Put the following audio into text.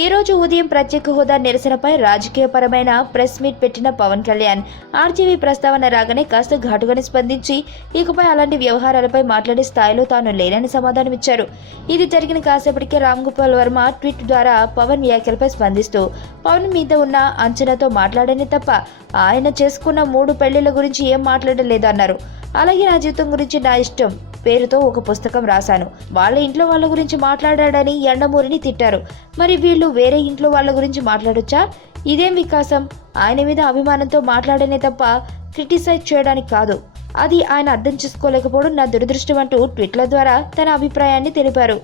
ఈ రోజు ఉదయం ప్రత్యేక హోదా నిరసనపై రాజకీయపరమైన ప్రెస్ మీట్ పెట్టిన పవన్ కళ్యాణ్ ఆర్జీవీ ప్రస్తావన రాగానే కాస్త ఘాటుగానే స్పందించి ఇకపై అలాంటి వ్యవహారాలపై మాట్లాడే స్థాయిలో తాను లేనని సమాధానమిచ్చారు. ఇది జరిగిన కాసేపటికే రామ్ గోపాల్ వర్మ ట్వీట్ ద్వారా పవన్ వ్యాఖ్యలపై స్పందిస్తూ పవన్ మీద ఉన్న అంచనాతో మాట్లాడనే తప్ప ఆయన చేసుకున్న 3 పెళ్లిళ్ల గురించి ఏం మాట్లాడలేదు అన్నారు. అలాగే నా జీవితం గురించి నా ఇష్టం పేరుతో ఒక పుస్తకం రాశాను. వాళ్ళ ఇంట్లో వాళ్ళ గురించి మాట్లాడాడని యండమూరిని తిట్టారు. మరి వీళ్ళు వేరే ఇంట్లో వాళ్ళ గురించి మాట్లాడొచ్చా? ఇదేం వికాసం? ఆయన మీద అభిమానంతో మాట్లాడనే తప్ప క్రిటిసైజ్ చేయడానికి కాదు. అది ఆయన అర్థం చేసుకోలేకపోవడం నా దురదృష్టం అంటూ ట్వీట్ల ద్వారా తన అభిప్రాయాన్ని తెలిపారు.